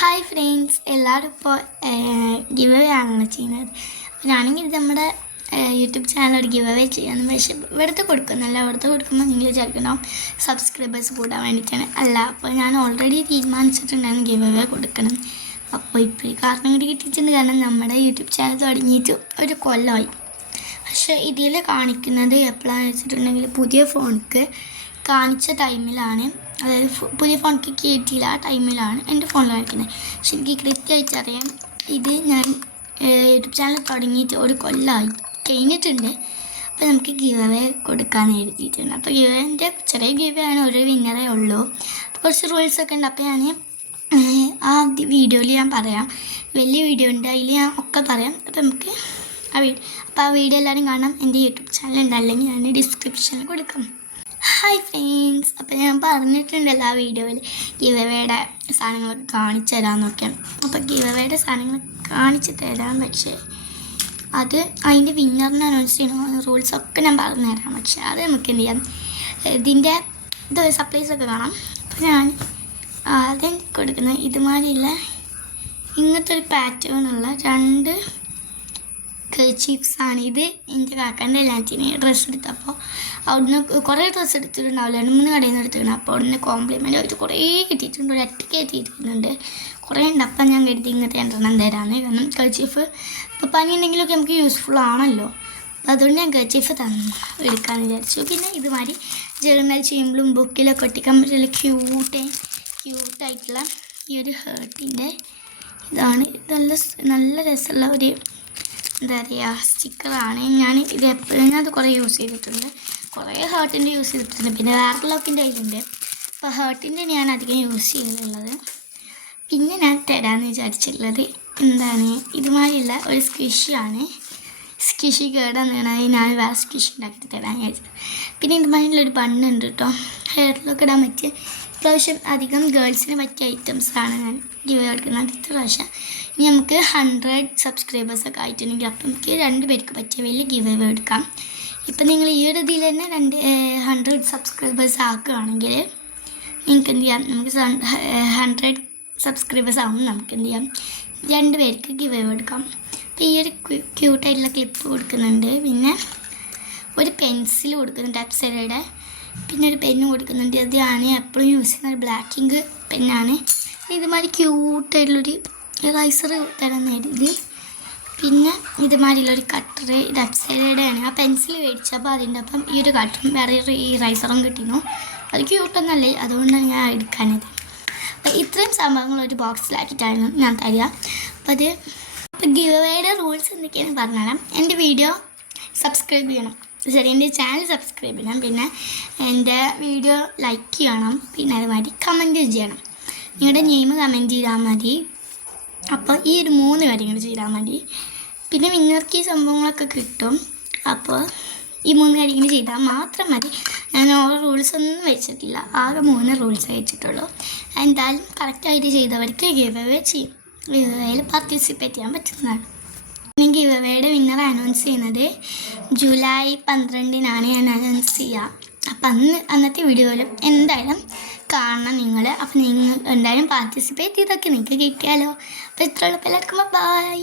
Hi friends, എല്ലാവരും ഇപ്പോൾ give away ആണല്ലോ ചെയ്യുന്നത്. ഞാനെങ്കിൽ ഇത് നമ്മുടെ യൂട്യൂബ് ചാനൽ ഒരു ഗിവ് അവേ ചെയ്യാമെന്ന്. പക്ഷേ ഇവിടുത്തെ കൊടുക്കുന്നില്ല. ഇവിടുത്തെ കൊടുക്കുമ്പോൾ നിങ്ങൾ വിചാരിക്കണം സബ്സ്ക്രൈബേഴ്സ് കൂടാൻ വേണ്ടിയിട്ടാണ്. അല്ല, അപ്പോൾ ഞാൻ ഓൾറെഡി തീരുമാനിച്ചിട്ടുണ്ടായിരുന്നു ഗിവ് അവേ കൊടുക്കണം. അപ്പോൾ ഇപ്പോൾ ഈ കാരണം കൂടി കിട്ടിയിട്ടുണ്ട്. കാരണം നമ്മുടെ യൂട്യൂബ് ചാനൽ തുടങ്ങിയിട്ട് ഒരു കൊല്ലമായി. പക്ഷേ ഇതിൽ കാണിക്കുന്നത് എപ്പോഴാണെന്ന് വെച്ചിട്ടുണ്ടെങ്കിൽ പുതിയ ഫോണിക്ക് കാണിച്ച ടൈമിലാണ്, അതായത് പുതിയ ഫോണിക്ക് കയറ്റിയില്ല ആ ടൈമിലാണ് എൻ്റെ ഫോണിൽ കാണിക്കുന്നത്. പക്ഷെ എനിക്ക് കൃത്യമായിട്ട് അറിയാം ഇത് ഞാൻ യൂട്യൂബ് ചാനൽ തുടങ്ങിയിട്ട് ഒരു കൊല്ലമായി കഴിഞ്ഞിട്ടുണ്ട്. അപ്പോൾ നമുക്ക് ഗിവ് അവേ കൊടുക്കാമെന്ന് എഴുതിയിട്ടുണ്ട്. അപ്പോൾ ഗിവ് അവേൻ്റെ ചെറിയ ഗിവ് അവേ ആണ്, ഒരു വിന്നറേ ഉള്ളൂ. കുറച്ച് റൂൾസൊക്കെ ഉണ്ട്. അപ്പോൾ ഞാൻ ആ വീഡിയോയിൽ ഞാൻ പറയാം, വലിയ വീഡിയോ ഉണ്ട്, അതിൽ ഞാൻ ഒക്കെ പറയാം. അപ്പോൾ നമുക്ക് ആ വീഡിയോ എല്ലാവരും കാണാം. എൻ്റെ യൂട്യൂബ് ചാനൽ ഉണ്ട്, അല്ലെങ്കിൽ ഞാൻ ഡിസ്ക്രിപ്ഷനിൽ കൊടുക്കാം. ഹായ് ഫ്രണ്ട്സ്, അപ്പോൾ ഞാൻ പറഞ്ഞിട്ടുണ്ടല്ലോ ആ വീഡിയോയിൽ ഗിവ് അവേയുടെ സാധനങ്ങളൊക്കെ കാണിച്ചു തരാമെന്നൊക്കെ. അപ്പോൾ ഗിവ് അവേയുടെ സാധനങ്ങൾ കാണിച്ചു തരാം, പക്ഷേ അത് അതിൻ്റെ വിന്നറിനെ അനൗൺസ് ചെയ്യണം. റൂൾസൊക്കെ ഞാൻ പറഞ്ഞു തരാം. പക്ഷേ അത് നമുക്ക് എന്ത് ചെയ്യാം, ഇതിൻ്റെ സപ്ലൈസൊക്കെ കാണാം. അപ്പോൾ ഞാൻ ആദ്യം കൊടുക്കുന്നത് ഇതുമാതിരിയുള്ള ഇങ്ങനത്തെ ഒരു പാറ്റേണുള്ള 2 കർച്ചീഫ്സാണ്. ഇത് എൻ്റെ കാക്കാൻ്റെ എല്ലാറ്റിന് ഡ്രസ്സ് എടുത്തപ്പോൾ അവിടുന്ന് കുറേ ഡ്രസ്സ് എടുത്തിട്ടുണ്ടാവില്ല, 2-3 കടയിൽ നിന്ന് എടുത്തിട്ടുണ്ട്. അപ്പോൾ അവിടുന്ന് കോംപ്ലിമെൻ്റ് ആയിട്ട് കുറേ കിട്ടിയിട്ടുണ്ട്, ഒരു 8 എത്തിയിട്ടുണ്ട്, കുറേ ഉണ്ട്. അപ്പം ഞാൻ കരുതി ഇങ്ങനത്തെ 2 തരാമെന്ന്. കാരണം കർച്ചീഫ് ഇപ്പോൾ പനി ഉണ്ടെങ്കിലൊക്കെ നമുക്ക് യൂസ്ഫുൾ ആണല്ലോ. അപ്പോൾ അതുകൊണ്ട് ഞാൻ കർച്ചീഫ് എടുക്കാമെന്ന് വിചാരിച്ചു. പിന്നെ ഇതുമാതിരി ജേർണൽ ചെയ്യുമ്പോഴും ബുക്കിലൊക്കെ ഒട്ടിക്കാൻ പറ്റില്ല ക്യൂട്ടായിട്ടുള്ള ഈ ഒരു ഹേർട്ടിൻ്റെ ഇതാണ്. നല്ല രസമുള്ള ഒരു എന്താ പറയുക സ്റ്റിക്കറാണ്. ഞാൻ ഇത് എപ്പോഴും അത് കുറേ യൂസ് ചെയ്തിട്ടുണ്ട്, കുറേ ഹേർട്ടിൻ്റെ യൂസ് ചെയ്തിട്ടുണ്ട്. പിന്നെ വേറെയുള്ളതിൻ്റെ കയ്യിലുണ്ട്. അപ്പോൾ ഹേർട്ടിൻ്റെ ഞാൻ അധികം യൂസ് ചെയ്തിട്ടുള്ളത്. പിന്നെ ഞാൻ തരാമെന്ന് വിചാരിച്ചിട്ടുള്ളത് എന്താണ്, ഇതുമാതിരിയുള്ള ഒരു സ്കിഷി കേടാന്നാണ് ഞാൻ വേറെ സ്കിഷി ഉണ്ടാക്കിയിട്ട് തരാൻ വിചാരിച്ചത്. പിന്നെ ഇതുമാതിരിയുള്ളൊരു ബണ്ണുണ്ട് കേട്ടോ, ഹെയറിലൊക്കെ ഇടാൻ പറ്റിയ. ഇപ്രാവശ്യം അധികം ഗേൾസിന് പറ്റിയ ഐറ്റംസാണ് ഞാൻ ഗിവ് എടുക്കുന്നത്. അടുത്ത പ്രാവശ്യം ഇനി നമുക്ക് 100 സബ്സ്ക്രൈബേഴ്സൊക്കെ ആയിട്ടുണ്ടെങ്കിൽ അപ്പം നമുക്ക് 2 പേർക്ക് പറ്റിയ വലിയ ഗിവ് അവേ എടുക്കാം. ഇപ്പം നിങ്ങൾ ഈ ഒരു ഇതിൽ തന്നെ 100 സബ്സ്ക്രൈബേഴ്സ് ആക്കുകയാണെങ്കിൽ നിങ്ങൾക്ക് എന്ത് ചെയ്യാം, നമുക്ക് 100 സബ്സ്ക്രൈബേഴ്സ് ആകുമ്പോൾ നമുക്ക് എന്ത് ചെയ്യാം, 2 പേർക്ക് ഗിവ് അവേ എടുക്കാം. അപ്പോൾ ഈ ഒരു ക്യൂട്ടായിട്ടുള്ള ക്ലിപ്പ് കൊടുക്കുന്നുണ്ട്, പിന്നെ ഒരു പെൻസിൽ കൊടുക്കുന്നുണ്ട് അപ്സരയുടെ, പിന്നെ ഒരു പെന്ന് കൊടുക്കുന്നുണ്ട്. അത് ഞാൻ എപ്പോഴും യൂസ് ചെയ്യുന്ന ഒരു ബ്ലാക്ക് ഇങ്ക് പെന്നാണ്. ഇതുമാതിരി ക്യൂട്ടായിട്ടുള്ളൊരു റൈസർ തരുന്ന ഇത്. പിന്നെ ഇതുമാതിരിയുള്ളൊരു കട്ടർ, ഇത് അപ്സരയുടെയാണ്. ആ പെൻസിൽ മേടിച്ചപ്പോൾ അതിൻ്റെ ഒപ്പം ഈ ഒരു കട്ടറും വേറെ ഈ റൈസറും കിട്ടിയിരുന്നു. അത് ക്യൂട്ടൊന്നല്ലേ, അതുകൊണ്ടാണ് ഞാൻ എടുക്കാനത്. അപ്പോൾ ഇത്രയും സംഭവങ്ങൾ ഒരു ബോക്സിലാക്കിയിട്ടാണ് ഞാൻ തരിക. അപ്പോൾ ഗിവ് അവേയുടെ റൂൾസ് എന്തൊക്കെയാണെന്ന് പറഞ്ഞുതരാം. എൻ്റെ വീഡിയോ സബ്സ്ക്രൈബ് ചെയ്യണം, എൻ്റെ ചാനൽ സബ്സ്ക്രൈബ് ചെയ്യണം, പിന്നെ എൻ്റെ വീഡിയോ ലൈക്ക് ചെയ്യണം, പിന്നെ അതുമാതിരി കമൻറ്റ് ചെയ്യണം. നിങ്ങളുടെ നെയിം കമൻറ്റ് ചെയ്താൽ മതി. അപ്പോൾ ഈ ഒരു 3 കാര്യങ്ങൾ ചെയ്താൽ മതി. പിന്നെ നിങ്ങൾക്ക് ഈ സംഭവങ്ങളൊക്കെ കിട്ടും. അപ്പോൾ ഈ 3 കാര്യങ്ങൾ ചെയ്താൽ മാത്രം മതി. ഞാൻ ഓരോ റൂൾസൊന്നും വെച്ചിട്ടില്ല, ആകെ 3 റൂൾസ് വെച്ചിട്ടുള്ളൂ. എന്തായാലും കറക്റ്റായിട്ട് ചെയ്തവർക്ക് ഗിവ് അവേ ചെയ്യും, ഗിവ് അവേയിൽ പാർട്ടിസിപ്പേറ്റ് ചെയ്യാൻ പറ്റുന്നതാണ്. ഗിവ് അവേയുടെ വിന്നർ അനൗൺസ് ചെയ്യുന്നത് ജൂലൈ 12-നാണ് ഞാൻ അനൗൺസ് ചെയ്യുക. അപ്പം അന്നത്തെ വീഡിയോയിലും എന്തായാലും കാണണം നിങ്ങൾ. അപ്പം നിങ്ങൾ എന്തായാലും പാർട്ടിസിപ്പേറ്റ് ചെയ്തൊക്കെ നിങ്ങൾക്ക് കിട്ടിയാലോ. അപ്പോൾ ഇത്രയുള്ള എല്ലാവർക്കും ബൈ.